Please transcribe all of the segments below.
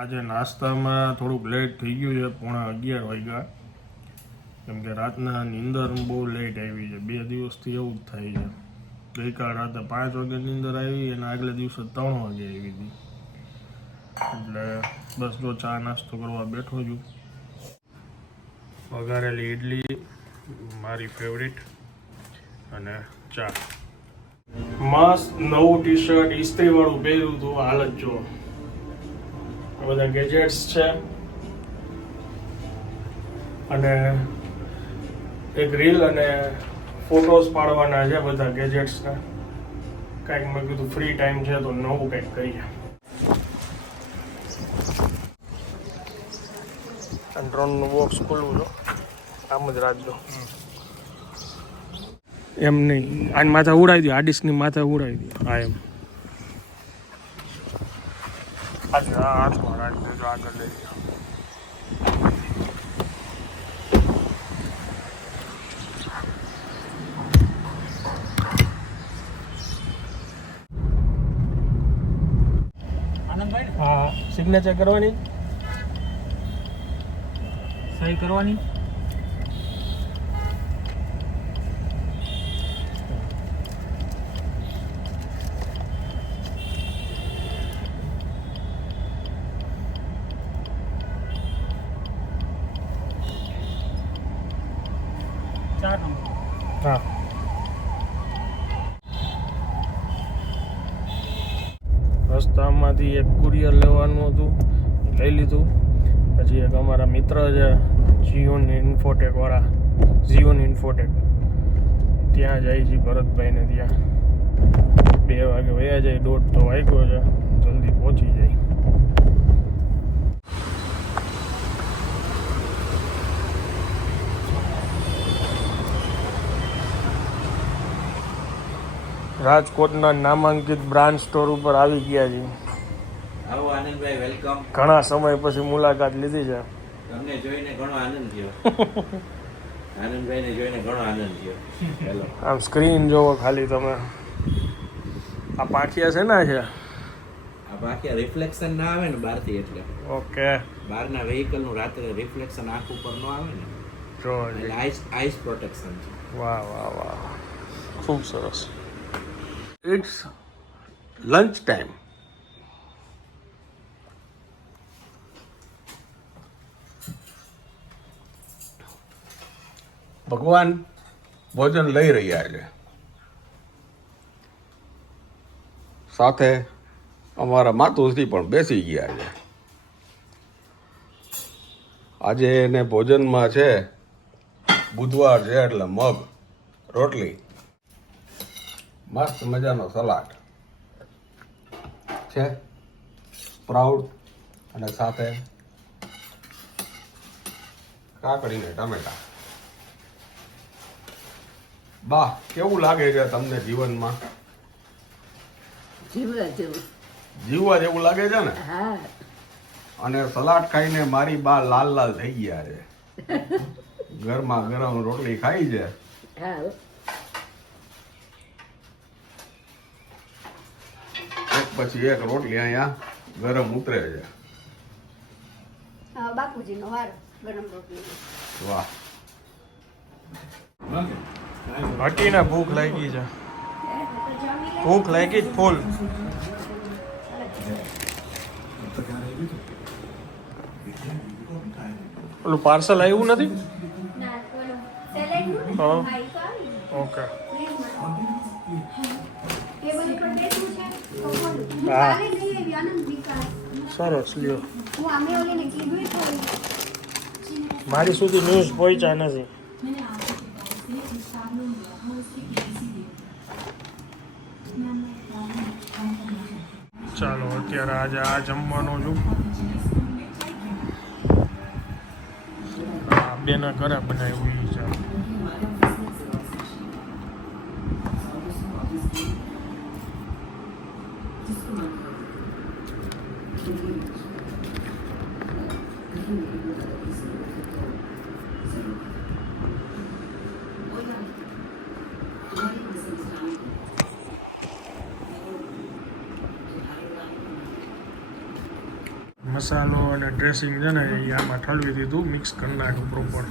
આજે નાસ્તામાં થોડુંક લેટ થઈ ગયું છે, 11:30 વાગ્યા. કેમ કે રાતના નીંદર બહુ લેટ આવી છે. 2 દિવસથી એવું જ થાય છે. ગઈકાલ રાતે 5 વાગે નીંદર આવી અને આગલે દિવસે 3 વાગે આવી હતી. એટલે બસ જો ચા નાસ્તો કરવા બેઠો છું. વઘારેલી ઇડલી મારી ફેવરિટ અને ચા. મસ્ત નવું ટી શર્ટ ઇસ્ત્રી વાળું પહેર્યું હતું. હાલત જો આ બધા ગેજેટ્સ છે અને એક રીલ અને ફોટોસ પાડવાના છે બધા ગેજેટ્સના. કાંઈક મેં કીધું ફ્રી ટાઈમ છે તો નવું કંઈક કરીએ. ડ્રોનનું બોક્સ ખોલવું છો આમ જ રાખજો. એમ નહીં, આની માથા ઉડાવી દો, આડિસની માથા ઉડાવી દો. હા એમ હાથમાં રાખી દેજો, આગળ લઈ જાઓ. હા, સિગ્નેચર કરવાની, સહી કરવાની. હા. રસ્તામાંથી એક કુરિયર લેવાનું હતું, લઈ લીધું. પછી એક અમારા મિત્ર છે જીઓન ઇન્ફોટેક વાળા, જીઓન ઇન્ફોટેક, ત્યાં જાય છે ભરતભાઈને. ત્યાં 2 વાગે વયા જાય, 1:30 તો વાગ્યો છે, જલ્દી પહોંચી જાય. રાજકોટના નામાંકિત બ્રાન્ડ સ્ટોર ઉપર આવી ગયા છે. આવો આનંદભાઈ, વેલકમ. ઘણા સમય પછી મુલાકાત લીધી છે. તમને જોઈને ઘણો આનંદ થયો. આનંદભાઈને જોઈને ઘણો આનંદ થયો. હેલો. આમ સ્ક્રીન જોવો ખાલી તમે. આ પાટિયા છે ને છે. આ બાકી રિફ્લેક્શન ના આવે ને બહારથી, એટલે ઓકે. બહારના વેહિકલનું રાત્રે રિફ્લેક્શન આંખ ઉપર ન આવે ને, જો એટલે આઈસ પ્રોટેક્શન છે. વાહ વાહ વાહ, ખૂબ સરસ. It's lunch time. ભગવાન ભોજન લઈ રહ્યા છે. સાથે અમારા માતુશ્રી પણ બેસી ગયા છે. આજે એને ભોજનમાં છે, બુધવાર છે એટલે મગ, રોટલી, મસ્ત મજાનો સલાડ છે, સ્પ્રાઉટ અને સાથે કાકડી ને ટમેટા. બા, કેવું લાગે છે તમને જીવનમાં? જીવવા જેવું લાગે છે ને? અને સલાડ ખાઈને મારી બા લાલ લાલ થઈ ગયા છે. ગરમા ગરમ રોટલી ખાઈ છે. એક પછી એક રોટલી અહીંયા ગરમ ઉતરે છે. બાપુજીનો વારો ગરમ રોટલી. વાહ. હટીને ભૂખ લાગી છે. ભૂખ લાગી જ ફૂલ. ઓલું પાર્સલ આવ્યું નથી? હા, ઓકે. હા, સરસ લ્યો. મારી સુધી ન્યૂઝ પહોંચ્યા નથી. ચાલો અત્યારે આજે આ જમવાનું છું. બેના ઘરે બનાવ્યું છે. મસાલો અને ડ્રેસિંગ છે ને એ આમાં ઠલવી દીધું, મિક્સ કરી નાખ્યું પ્રોપર.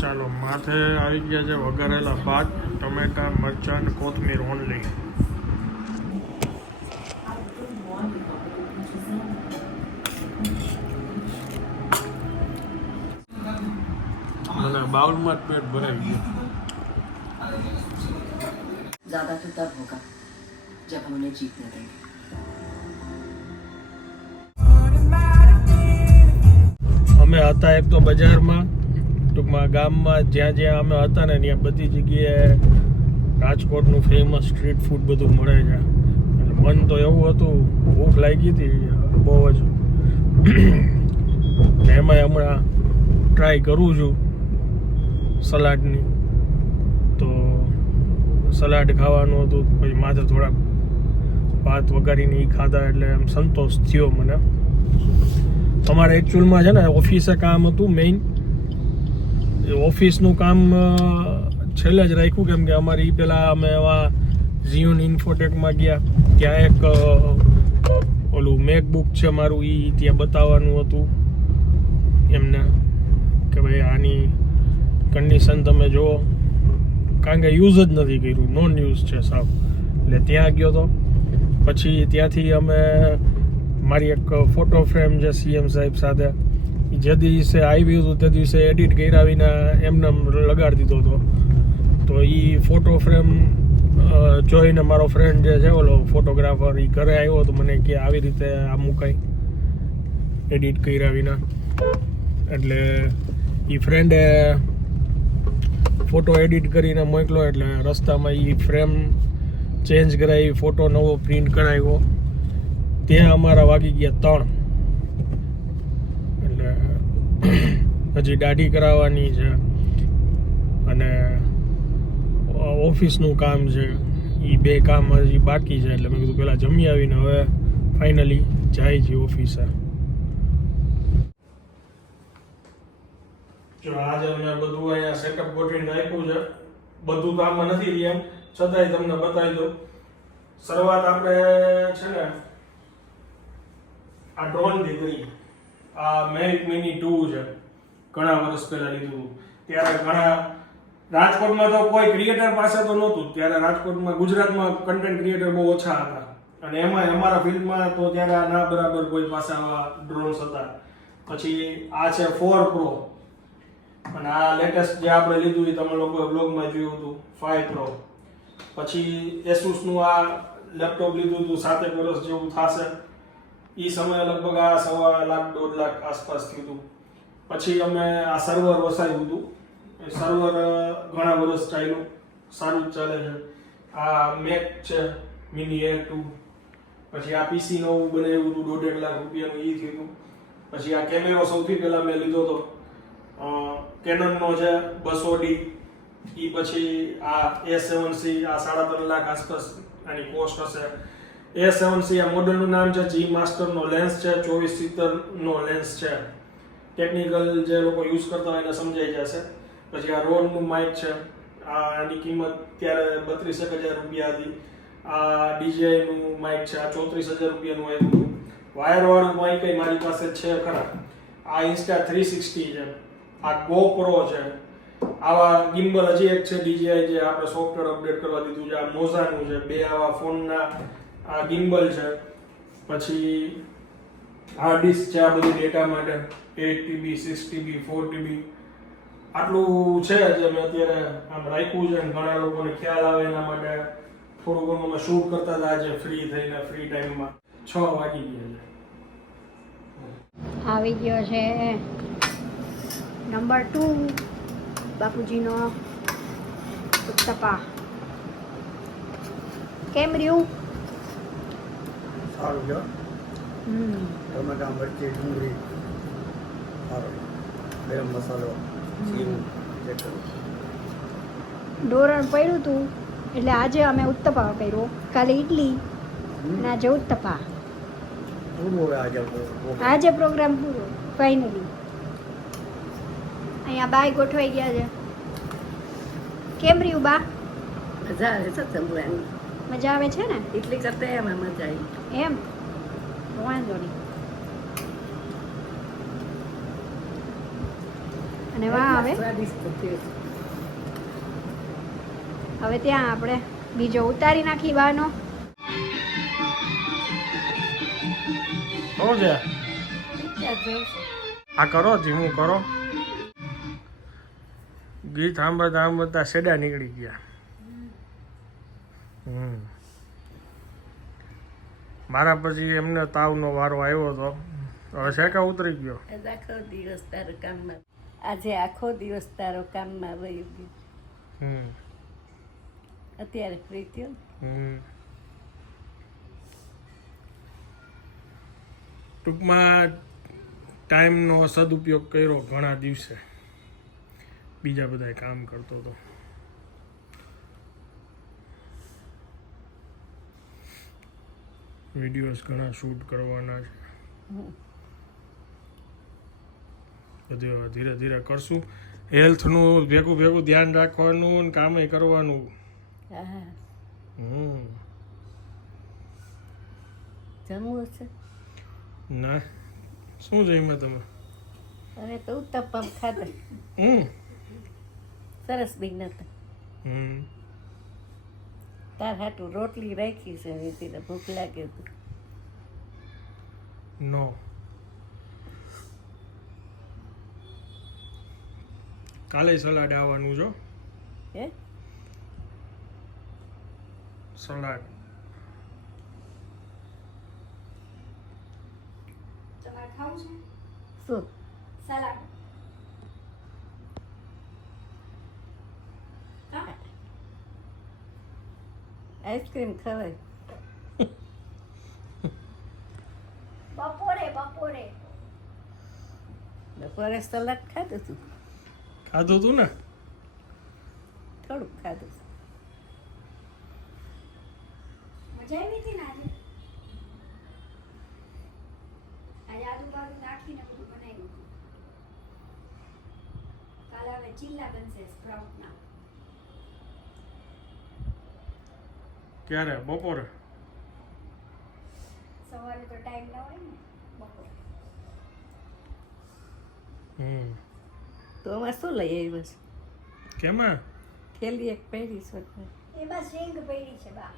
ચાલો, માથે આવી ગયા છે વઘારેલા ભાત, ટમેટા, મરચાં અને કોથમીર ઓનલી. અને બાઉલમાં જ પેટ ભરાઈ ગયું. ज्यादा तो तब होगा जब हम उन्हें जीतने देंगे. અમે હતા એક તો બજારમાં, ટૂંકમાં ગામમાં જ્યાં જ્યાં અમે હતા ને ત્યાં બધી જગ્યાએ રાજકોટનું ફેમસ સ્ટ્રીટ ફૂડ બધું મળે છે. એટલે મન તો એવું હતું, ભૂખ લાગી હતી બહુ જ. એમાંય હમણાં ટ્રાય કરું છું સલાડની, તો સલાડ ખાવાનું હતું. પછી માથે થોડાક ભાત વઘારીને એ ખાધા એટલે એમ સંતોષ થયો મને. અમારે એકચ્યુઅલમાં છે ને ઓફિસે કામ હતું મેઇન. ઓફિસનું કામ છેલ્લે જ રાખ્યું, કેમ કે અમારી પહેલાં અમે એવા ઝીઓન ઇન્ફોટેકમાં ગયા, ત્યાં એક ઓલું મેકબુક છે મારું, એ ત્યાં બતાવવાનું હતું એમને કે ભાઈ આની કન્ડિશન તમે જુઓ, કારણ કે યુઝ જ નથી કર્યું, નોન યુઝ છે સાવ. એટલે ત્યાં ગયો હતો. પછી ત્યાંથી અમે મારી એક ફોટો ફ્રેમ છે સીએમ સાહેબ સાથે, જે દિવસે આવ્યું હતું તે દિવસે એડિટ કર્યા વિના એમને લગાડી દીધો હતો. તો એ ફોટો ફ્રેમ જોઈને મારો ફ્રેન્ડ જે છે ઓલો ફોટોગ્રાફર, એ ઘરે આવ્યો હતો, મને કે આવી રીતે આ મુકાય એડિટ કર્યા વિના. એટલે એ ફ્રેન્ડે ફોટો એડિટ કરીને મોકલો, એટલે રસ્તામાં એ ફ્રેમ ચેન્જ કરાવી, ફોટો નવો પ્રિન્ટ કરાવ્યો. ત્યાં અમારા વાગી ગયા 3. એટલે હજી દાઢી કરાવવાની છે અને ઓફિસનું કામ છે, એ 2 કામ હજી બાકી છે. એટલે મેં કીધું પહેલાં જમી આવીને હવે ફાઇનલી જાય છે ઓફિસે. જો આજે અમે બધું અહીંયા સેટઅપ ગોઠવીને રાખ્યું છે. બધું તો આમાં નથી રહી એમ છતાંય તમને બતાવી દઉં. શરૂઆત આપણે છે ને આ ડ્રોનથી કરી. આ મેરિક મિની 2 છે, ઘણા વર્ષ પહેલા લીધું. ત્યારે ઘણા રાજકોટમાં તો કોઈ ક્રિએટર પાસે તો નહોતું. ત્યારે રાજકોટમાં ગુજરાતમાં કન્ટેન્ટ ક્રિએટર બહુ ઓછા હતા, અને એમાં અમારા ફિલ્ડમાં તો ત્યારે ના બરાબર કોઈ પાસે આવા ડ્રોન્સ હતા. પછી આ છે 4 Pro, અને આ લેટેસ્ટ જે આપણે લીધું એ તમે લોકો બ્લોગમાં જોયું હતું 5 Pro. પછી એસુસનું આ લેપટોપ લીધું હતું, 7 વર્ષ જેવું થશે. એ સમયે લગભગ આ 1.5 લાખ 1.5 લાખ આસપાસ થયું હતું. પછી અમે આ સર્વર વસાવ્યું હતું. એ સર્વર ઘણા વર્ષ ચાલ્યું, સારું જ ચાલે છે. આ મેક છે મિની એર 2. પછી આ પીસી નવું બનાવ્યું હતું, 1.5 લાખ રૂપિયાનું, એ થયું હતું. પછી આ કેમેરો સૌથી પહેલા મેં લીધો હતો કેનનનો છે 200D. એ પછી આ A7C, આ 3.5 લાખ આસપાસ આની કોસ્ટ હશે. A7C આ મોડલનું નામ છે. જી માસ્ટરનો લેન્સ છે, 2470નો લેન્સ છે. ટેકનિકલ જે લોકો યુઝ કરતા હોય એને સમજાઈ જશે. પછી આ રોનનું માઇક છે. આની કિંમત ત્યારે 32,000 રૂપિયા હતી. આ DJIનું માઇક છે, આ 34,000 રૂપિયાનું આવ્યું. વાયરવાળું માઇક મારી પાસે છે ખરા. આ Insta 360 છે. આ GoPro છે. આવા ગિમ્બલ હજી એક છે DJI, જે આપણે સોફ્ટવેર અપડેટ કરવા દીધું છે. આ મોઝાનું છે. 2 આવા ફોનના આ ગિમ્બલ છે. પછી હાર્ડ ડિસ્ક છે આ બધી ડેટા માટે, 8TB, 6TB, 4TB. આટલું છે જે મેં અત્યારે આમ રાખ્યું છે. ઘણા લોકોને ખ્યાલ આવે એના માટે થોડું ઘણું અમે શૂટ કરતા હતા આજે ફ્રી થઈને, ફ્રી ટાઈમમાં. 6 વાગી ગયા છે. આવી ગયો છે નંબર 2 બાપુજીનો ઉત્તપા. કેમ રહ્યું? સારું છે. ટમેટા, મરચી, ડુંગળી, સારું. ગરમ મસાલો, જીરું, ડોરણ પડ્યું હતું એટલે આજે અમે ઉત્તપા કર્યો. કાલે ઇડલી અને આજે ઉત્તપા. પૂરું હવે આજે આજે પ્રોગ્રામ પૂરો ફાઇનલી. અહીંયા બાય ગોઠવાઈ ગયા છે. કેમ રહ્યું બા? મજા આવે છે જમવાની. મજા આવે છે ને? ઇડલી કરતા એમાં મજા આવી. એમ તો વાંધો નહીં. અને વાહ સ્વાદિષ્ટ થયું. હવે ત્યાં આપણે બીજો ઉતારી નાખી બાનો. શું છે આ? કરો ધીમું કરો. ગીત સાંભળતા સાંભળતા સેડા નીકળી ગયા. મારા પછી એમને તાવનો વારો આવ્યો હતો. હવે શેકા ઉતરી ગયો. આખો દિવસ તારો કામમાં આજે આખો દિવસ તારો કામમાં વહી ગયો. અત્યારે ફ્રી થયો. ટૂંકમાં ટાઈમનો સદુપયોગ કર્યો ઘણા દિવસે. બીજા બધા કામ કરતો હતો. વિડીયોઝ ઘણા શૂટ કરવાના છે. બધું ધીરે ધીરે કરશું. હેલ્થનું ભેગું ભેગું ધ્યાન રાખવાનું અને કામે કરવાનું. હા હમ જમવું છે. ના શું જમ્યા તમે? હવે તો ઉત્તપમ ખાધા. સરસ બી નતા. તાર હાટું રોટલી રાખી છે. નીતિને ભૂખ લાગે તો નો કાલે સલાડ આવવાનું છો. હે સલાડ તમારે ખાવું છે શું સલાડ? આઈસ્ક્રીમ ખવાય. બપોરે બપોરે બપોરે સલાડ ખાધું હતું. ખાધું તું ને? થોડુંક ખાધું. મજા આવી હતી ને આજે? આજે આજુબાજુ નાખીને બધું બનાવ્યું હતું. કાલે હવે ચીલા બનશે સ્પ્રાઉટના. ક્યારે? બપોરે? સવારે તો ટાઈમ ના હોય ને. બપોરે તો આમાં શું લઈ આવ્યો છે? કેમાં? થેલી એક પહેરી છે. એમાં સિંગ પડી છે બા.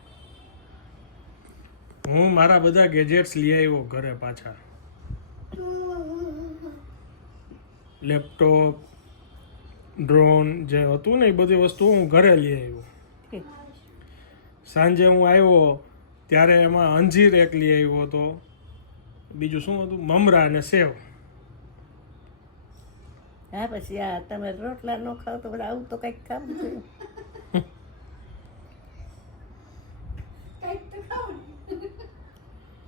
હું મારા બધા ગેજેટ્સ લઈ આવ્યો ઘરે પાછા. લેપટોપ, ડ્રોન જે હતું ને એ બધી વસ્તુ હું ઘરે લઈ આવ્યો. સાંજે હું આવ્યો ત્યારે એમાં અંજીર એક લઈ આવ્યો હતો. બીજું શું હતું? મમરા અને સેવ. હા પછી આ તમે રોટલા ન ખાવ તો બધા આવું તો કંઈક ખાવું જોઈએ.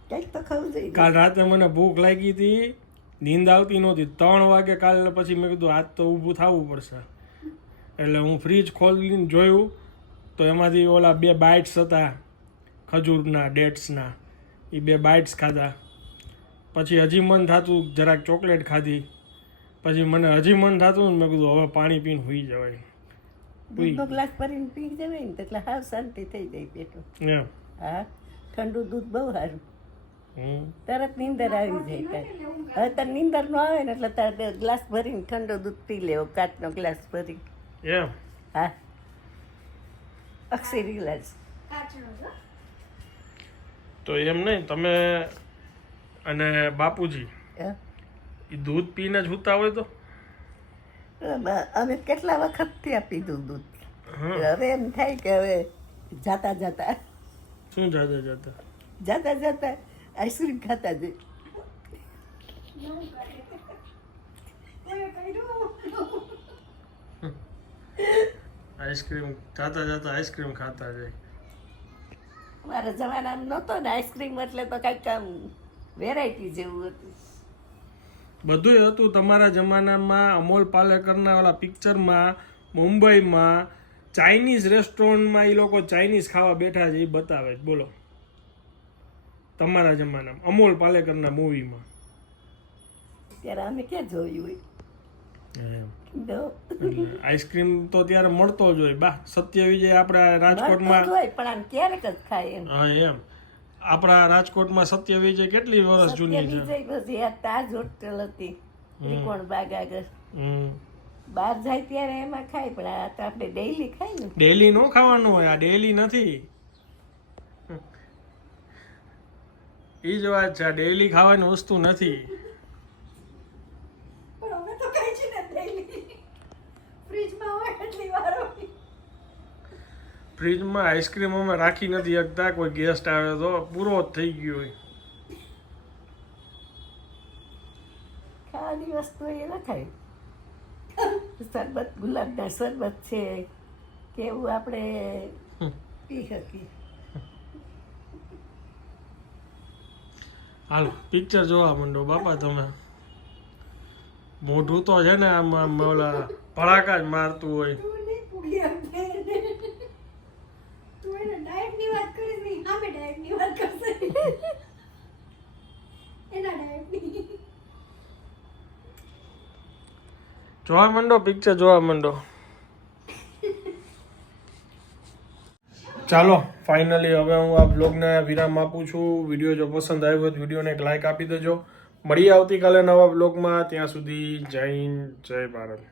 કંઈક તો ખાવું જોઈએ. કાલ રાતે મને ભૂખ લાગી હતી, નીંદ આવતી નહોતી. 3 વાગે કાલ પછી મેં કીધું આજ તો ઊભું થવું પડશે. એટલે હું ફ્રીજ ખોલીને જોયું તો એમાંથી ઓલા 2 બાઇટ્સ હતા ખજૂરના ડેટ્સના. એ 2 બાઇટ્સ ખાધા. પછી હજી મન થતું જરાક ચોકલેટ ખાધી. પછી મને હજી મન થતું ને મેં કીધું હવે પાણી પીને સુઈ જવાય. દૂધનો ગ્લાસ ભરીને પી જવાય ને એટલે હાવ શાંતિ થઈ જાય પેટમાં. એમ હા ઠંડુ દૂધ બહુ સારું. હમ તરત નીંદર આવી જાય કાંઈ. હવે તાર નીંદર ન આવે ને એટલે તારે ગ્લાસ ભરીને ઠંડુ દૂધ પી લેવો. કાચનો ગ્લાસ ભરી. એમ હા અક્ષય રિલાયન્સ. કાચનો જો. તો એમ નહીં તમે અને બાપુજી હા. એ દૂધ પીને જ સૂતા હોય તો? અમે કેટલા વખતથી આ પીધું દૂધ. હા. હવે એમ થાય કે હવે જાતા જાતા શું જાતા જાતા? જાતા જાતા આઈસ્ક્રીમ ખાતા જઈ. આઈસ્ક્રીમ જાતા જાતા આઈસ્ક્રીમ ખાતા જાય. મારા જમાનામાં નહોતો ને આઈસ્ક્રીમ એટલે તો કાંઈક આમ વેરાયટી જેવું હતું. બધું હતું તમારા જમાનામાં. અમોલ પાલેકરના ઓલા પિક્ચરમાં મુંબઈમાં ચાઇનીઝ રેસ્ટોરન્ટમાં એ લોકો ચાઇનીઝ ખાવા બેઠા છે એ બતાવે છે. બોલો તમારા જમાનામાં અમોલ પાલેકરના મૂવીમાં. ત્યારે અમે ક્યાં જોયું હોય. એમ. દો એટલે આઈસ્ક્રીમ તો ત્યારે મળતો જ હોય બા. સત્ય વિજય આપણા મળતો રાજકોટમાં, જ હોય પણ આમ ક્યારેક જ ખાય એમ હા એમ, આપણા રાજકોટમાં સત્ય વિજય કેટલી વર્ષ જૂની છે? વિજય પછી આ તાજ હોટલ હતી ત્રિકોણ બાગ આગળ હમ. બહાર જાય ત્યારે એમાં ખાય પણ આ તો આપણે ડેઈલી ખાય ને ડેલી નો ખાવાનું હોય, આ ડેલી નથી. એ જ વાત છે, આ ડેલી ખાવાની વસ્તુ નથી. પણ અમે તો ખાઈ છે ને daily. ફ્રીજમાં હોય એટલી વાર હોય. ફ્રીજમાં આઈસ્ક્રીમ અમે રાખી નથી શકતા, કોઈ ગેસ્ટ આવે તો પૂરો જ થઈ ગયો હોય. ખાવાની વસ્તુ એ ન ખાય શરબત ગુલાબના શરબત છે કે એવું આપણે પી શકીએ. હાલો પિક્ચર જોવા માંડો બાપા તમે. મોઢું તો છે ને આમ ઓલા ભડાકા જ મારતું હોય. તું નહીં પૂગી આપજે એને. તું એને ડાયટની વાત કરીશ નહીં, આમે ડાયટની વાત કરશે. એના ડાયટની. જોવા માંડો પિક્ચર જોવા માંડો. ચાલો ફાઇનલી હવે હું આ બ્લોગને વિરામ આપું છું. વિડીયો જો પસંદ આવ્યો હોય તો વિડીયોને એક લાઇક આપી દેજો. મળીએ આવતીકાલે નવા બ્લોગમાં. ત્યાં સુધી જય હિન્દ, જય ભારત.